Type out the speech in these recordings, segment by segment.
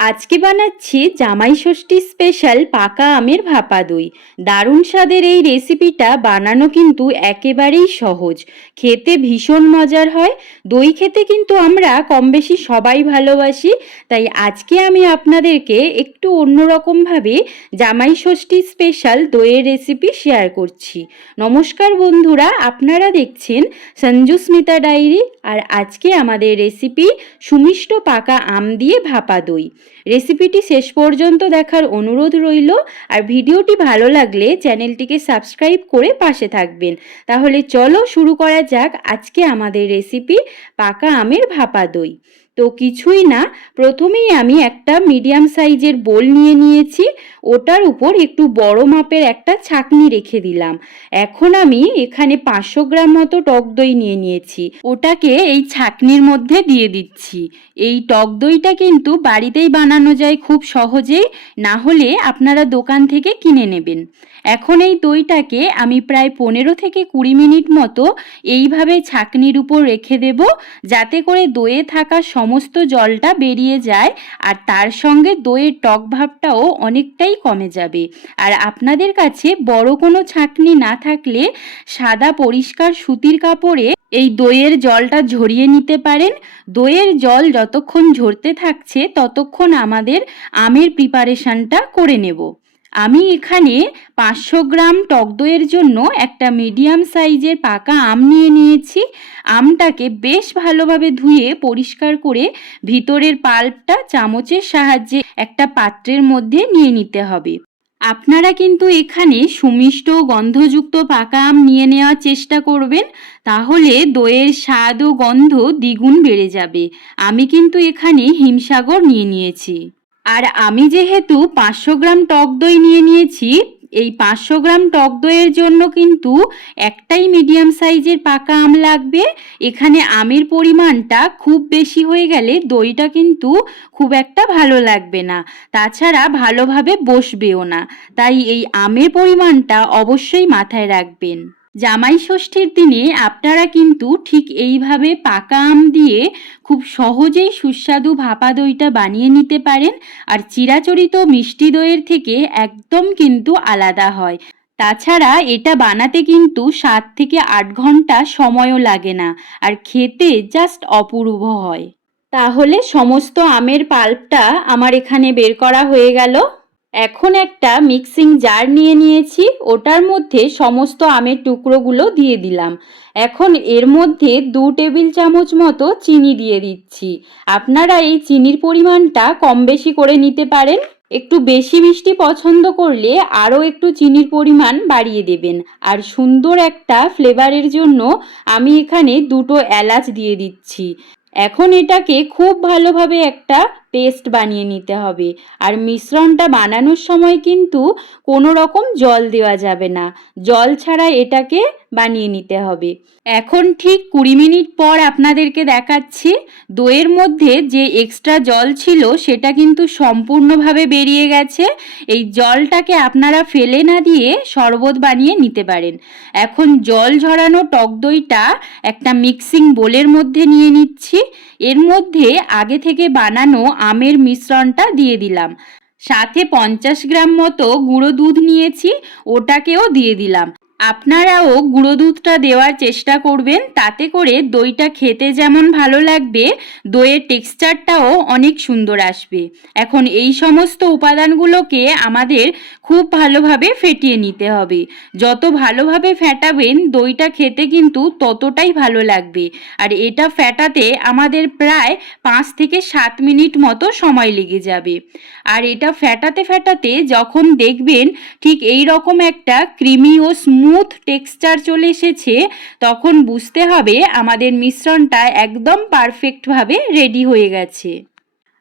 আজকে বানাচ্ছি জামাই ষষ্ঠী স্পেশাল পাকা আমের ভাপা দই। দারুণ স্বাদের এই রেসিপিটা বানানো কিন্তু একেবারেই সহজ, খেতে ভীষণ মজার হয়। দই খেতে কিন্তু আমরা কম বেশি সবাই ভালোবাসি, তাই আজকে আমি আপনাদেরকে একটু অন্যরকমভাবে জামাই ষষ্ঠী স্পেশাল দইয়ের রেসিপি শেয়ার করছি। নমস্কার বন্ধুরা, আপনারা দেখছেন সঞ্জুস্মিতা ডায়েরি, আর আজকে আমাদের রেসিপি সুমিষ্ট পাকা আম দিয়ে ভাপা দই। রেসিপিটি শেষ পর্যন্ত দেখার অনুরোধ রইল, আর ভিডিওটি ভালো লাগলে চ্যানেলটিকে সাবস্ক্রাইব করে পাশে থাকবেন। তাহলে চলো শুরু করা যাক আজকে আমাদের রেসিপি পাকা আমের ভাপা দই। তো কিছুই না, প্রথমেই আমি একটা মিডিয়াম সাইজের বোল নিয়ে নিয়েছি, ওটার উপর একটু বড় মাপের একটা ছাঁকনি রেখে দিলাম। এখন আমি এখানে 500 গ্রাম মতো টক দই নিয়ে নিয়েছি, ওটাকে এই ছাঁকনির মধ্যে দিয়ে দিচ্ছি। এই টক দইটা কিন্তু বাড়িতেই বানানো যায় খুব সহজেই, না হলে আপনারা দোকান থেকে কিনে নেবেন। এখন এই দইটাকে আমি প্রায় 15 থেকে 20 মিনিট মতো এইভাবে ছাঁকনির উপর রেখে দেব, যাতে করে দইয়ে থাকা সমস্ত জলটা বেরিয়ে যায়, আর তার সঙ্গে দইয়ের টক ভাবটাও অনেকটাই কমে যাবে। আর আপনাদের কাছে বড় কোনো ছাঁকনি না থাকলে সাদা পরিষ্কার সুতির কাপড়ে এই দইয়ের জলটা ঝরিয়ে নিতে পারেন। দইয়ের জল যতক্ষণ ঝরতে থাকছে ততক্ষণ আমাদের আমের প্রিপারেশনটা করে নেব। আমি এখানে 500 গ্রাম টক দইয়ের জন্য একটা মিডিয়াম সাইজের পাকা আম নিয়ে নিয়েছি। আমটাকে বেশ ভালোভাবে ধুয়ে পরিষ্কার করে ভিতরের পাল্পটা চামচের সাহায্যে একটা পাত্রের মধ্যে নিয়ে নিতে হবে। আপনারা কিন্তু এখানে সুমিষ্ট গন্ধযুক্ত পাকা আম নিয়ে নেওয়ার চেষ্টা করবেন, তাহলে দইয়ের স্বাদ ও গন্ধ দ্বিগুণ বেড়ে যাবে। আমি কিন্তু এখানে হিমসাগর নিয়ে নিয়েছি। আর আমি যেহেতু 500 গ্রাম টক দই নিয়ে নিয়েছি, এই 500 গ্রাম টক দইয়ের জন্য কিন্তু একটাই মিডিয়াম সাইজের পাকা আম লাগবে। এখানে আমের পরিমাণটা খুব বেশি হয়ে গেলে দইটা কিন্তু খুব একটা ভালো লাগবে না, তাছাড়া ভালোভাবে বসবেও না। তাই এই আমের পরিমাণটা অবশ্যই মাথায় রাখবেন। জামাই ষষ্ঠীর দিনে আপনারা কিন্তু ঠিক এইভাবে পাকা আম দিয়ে খুব সহজেই সুস্বাদু ভাপা দইটা বানিয়ে নিতে পারেন, আর চিরাচরিত মিষ্টি দইয়ের থেকে একদম কিন্তু আলাদা হয়। তাছাড়া এটা বানাতে কিন্তু 7 থেকে 8 ঘন্টা সময়ও লাগে না, আর খেতে জাস্ট অপূর্ব হয়। তাহলে সমস্ত আমের পাল্পটা আমার এখানে বের করা হয়ে গেল। এখন একটা মিক্সিং জার নিয়ে নিয়েছি, ওটার মধ্যে সমস্ত আমের টুকরোগুলো দিয়ে দিলাম। এখন এর মধ্যে 2 টেবিল চামচ মতো চিনি দিয়ে দিচ্ছি। আপনারা এই চিনির পরিমাণটা কম বেশি করে নিতে পারেন, একটু বেশি মিষ্টি পছন্দ করলে আরও একটু চিনির পরিমাণ বাড়িয়ে দেবেন। আর সুন্দর একটা ফ্লেভারের জন্য আমি এখানে 2টো এলাচ দিয়ে দিচ্ছি। এখন এটাকে খুব ভালোভাবে একটা পেস্ট বানিয়ে নিতে হবে, আর মিশ্রণটা বানানোর সময় কিন্তু কোনো রকম জল দেওয়া যাবে না, জল ছাড়া এটাকে বানিয়ে নিতে হবে। এখন ঠিক 20 মিনিট পর আপনাদেরকে দেখাচ্ছি, দইয়ের মধ্যে যে এক্সট্রা জল ছিল সেটা কিন্তু সম্পূর্ণভাবে বেরিয়ে গেছে। এই জলটাকে আপনারা ফেলে না দিয়ে শরবত বানিয়ে নিতে পারেন। এখন জল ঝরানো টক দইটা একটা মিক্সিং বোলের মধ্যে নিয়ে নিচ্ছি। এর মধ্যে আগে থেকে বানানো আমের মিশ্রণটা দিয়ে দিলাম, সাথে 50 গ্রাম মতো গুঁড়ো দুধ নিয়েছি, ওটাকেও দিয়ে দিলাম। আপনারাও গুঁড়ো দুধটা দেওয়ার চেষ্টা করবেন, তাতে করে দইটা খেতে যেমন ভালো লাগবে, দইয়ের টেক্সচারটাও অনেক সুন্দর আসবে। এখন এই সমস্ত উপাদানগুলোকে আমাদের খুব ভালোভাবে ফেটিয়ে নিতে হবে। যত ভালোভাবে ফেটাবেন দইটা খেতে কিন্তু ততটাই ভালো লাগবে। আর এটা ফেটাতে আমাদের প্রায় 5 থেকে 7 মিনিট মতো সময় লেগে যাবে। আর এটা ফেটাতে ফেটাতে যখন দেখবেন ঠিক এই রকম একটা ক্রিমি ও স্মুথ টেক্সচার চলে এসেছে, তখন বুঝতে হবে আমাদের মিশ্রণটা একদম পারফেক্টভাবে রেডি হয়ে গেছে।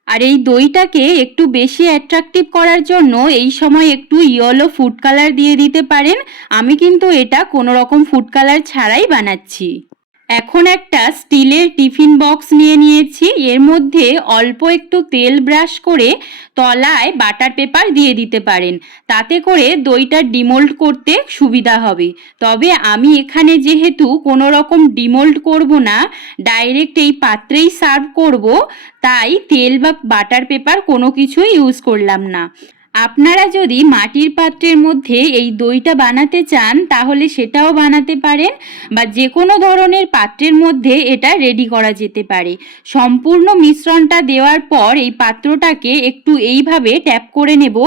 আর এই দইটাকে একটু বেশি অ্যাট্রাকটিভ করার জন্য এই সময় একটু ইয়েলো ফুড কালার দিয়ে দিতে পারেন। আমি কিন্তু এটা কোনো রকম ফুড কালার ছাড়াই বানাচ্ছি। এখন একটা স্টিলের টিফিন বক্স নিয়ে নিয়েছি। এর মধ্যে অল্প একটু তেল ব্রাশ করে তলায় বাটার পেপার দিয়ে দিতে পারেন, তাতে করে দইটা ডিমোল্ড করতে সুবিধা হবে। তবে আমি এখানে যেহেতু কোনো রকম ডিমোল্ড করব না, ডাইরেক্ট এই পাত্রেই সার্ভ করব, তাই তেল বা বাটার পেপার কোনো কিছুই ইউজ করলাম না। আপনারা যদি মাটির পাত্রের মধ্যে এই দইটা বানাতে চান তাহলে সেটাও বানাতে পারেন, বা যে কোনো ধরনের পাত্রের মধ্যে এটা রেডি করা যেতে পারে। সম্পূর্ণ মিশ্রণটা দেওয়ার পর এই পাত্রটাকে একটু এইভাবে ট্যাপ করে নেব,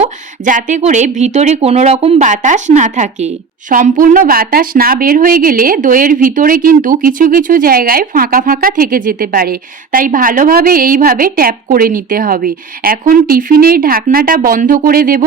যাতে করে ভিতরে কোনো রকম বাতাস না থাকে। সম্পূর্ণ বাতাস না বের হয়ে গেলে দইয়ের ভিতরে কিন্তু কিছু কিছু জায়গায় ফাঁকা ফাঁকা থেকে যেতে পারে, তাই ভালোভাবে এইভাবে ট্যাপ করে নিতে হবে। এখন টিফিনের ঢাকনাটা বন্ধ করে দেব।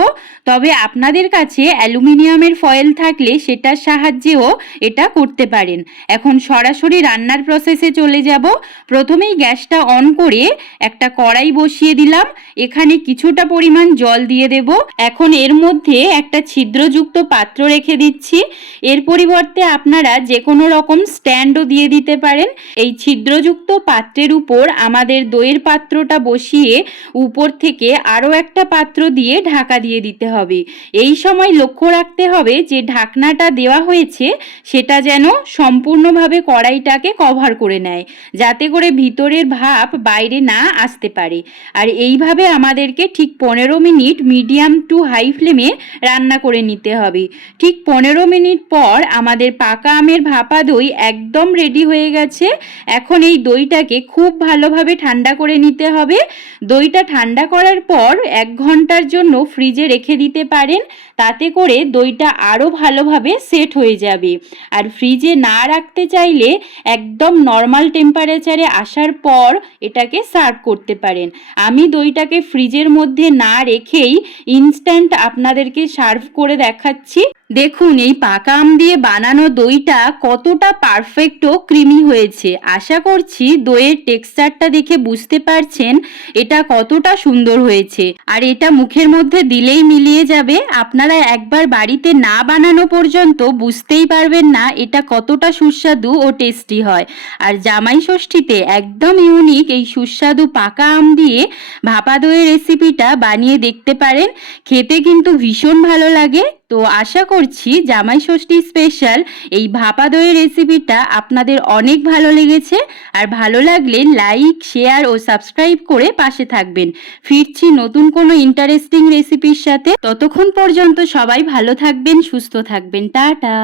তবে আপনাদের কাছে অ্যালুমিনিয়ামের ফয়েল থাকলে সেটার সাহায্যেও এটা করতে পারেন। এখন সরাসরি রান্নার প্রসেসে চলে যাব। প্রথমেই গ্যাসটা অন করে একটা কড়াই বসিয়ে দিলাম। এখানে কিছুটা পরিমাণ জল দিয়ে দেব। এখন এর মধ্যে একটা ছিদ্রযুক্ত পাত্র রেখে দিচ্ছি। এর পরিবর্তে আপনারা যে কোনো রকম স্ট্যান্ডও দিয়ে দিতে পারেন। এই ছিদ্রযুক্ত পাত্রের উপর আমাদের দইয়ের পাত্রটা বসিয়ে উপর থেকে আরও একটা পাত্র দিয়ে ঢাকা দিয়ে দিতে হবে। এই সময় লক্ষ্য রাখতে হবে যে ঢাকনাটা দেওয়া হয়েছে সেটা যেন সম্পূর্ণভাবে কড়াইটাকে কভার করে নেয়, যাতে করে ভিতরের ভাপ বাইরে না আসতে পারে। আর এইভাবে আমাদেরকে ঠিক 15 মিনিট মিডিয়াম টু হাই ফ্লেমে রান্না করে নিতে হবে। ঠিক 15 মিনিট পর আমাদের পাকা আমের ভাপা দই একদম রেডি হয়ে গেছে। এখন এই দইটাকে খুব ভালোভাবে ঠান্ডা করে নিতে হবে। দইটা ঠান্ডা করার পর 1 ঘন্টার জন্য ফ্রিজে রেখে দিতে পারেন, তাতে করে দইটা আরও ভালোভাবে সেট হয়ে যাবে। আর ফ্রিজে না রাখতে চাইলে একদম নর্মাল টেম্পারেচারে আসার পর এটাকে সার্ভ করতে পারেন। আমি দইটাকে ফ্রিজের মধ্যে না রেখেই ইনস্ট্যান্ট আপনাদেরকে সার্ভ করে দেখাচ্ছি। দেখুন এই পাকা আম দিয়ে বানানো দইটা কতটা পারফেক্ট ও ক্রিমি হয়েছে। আশা করছি দইয়ের টেক্সচারটা দেখে বুঝতে পারছেন এটা কতটা সুন্দর হয়েছে। আর এটা মুখের মধ্যে দিলেই মিলিয়ে যাবে। আপনারা একবার বাড়িতে না বানানো পর্যন্ত বুঝতেই পারবেন না এটা কতটা সুস্বাদু ও টেস্টি হয়। আর জামাই ষষ্ঠীতে একদম ইউনিক এই সুস্বাদু পাকা আম দিয়ে ভাপা দইয়ের রেসিপিটা বানিয়ে দেখতে পারেন। খেতে কিন্তু ভীষণ ভালো লাগে। তো আশা করছি জামাই ষষ্ঠী স্পেশাল এই ভাপা দইয়ের রেসিপিটা আপনাদের অনেক ভালো লেগেছে। আর ভালো লাগলে লাইক, শেয়ার ও সাবস্ক্রাইব করে পাশে থাকবেন। ফিরছি নতুন কোনো ইন্টারেস্টিং রেসিপির সাথে। ততক্ষণ পর্যন্ত সবাই ভালো থাকবেন, সুস্থ থাকবেন। টাটা।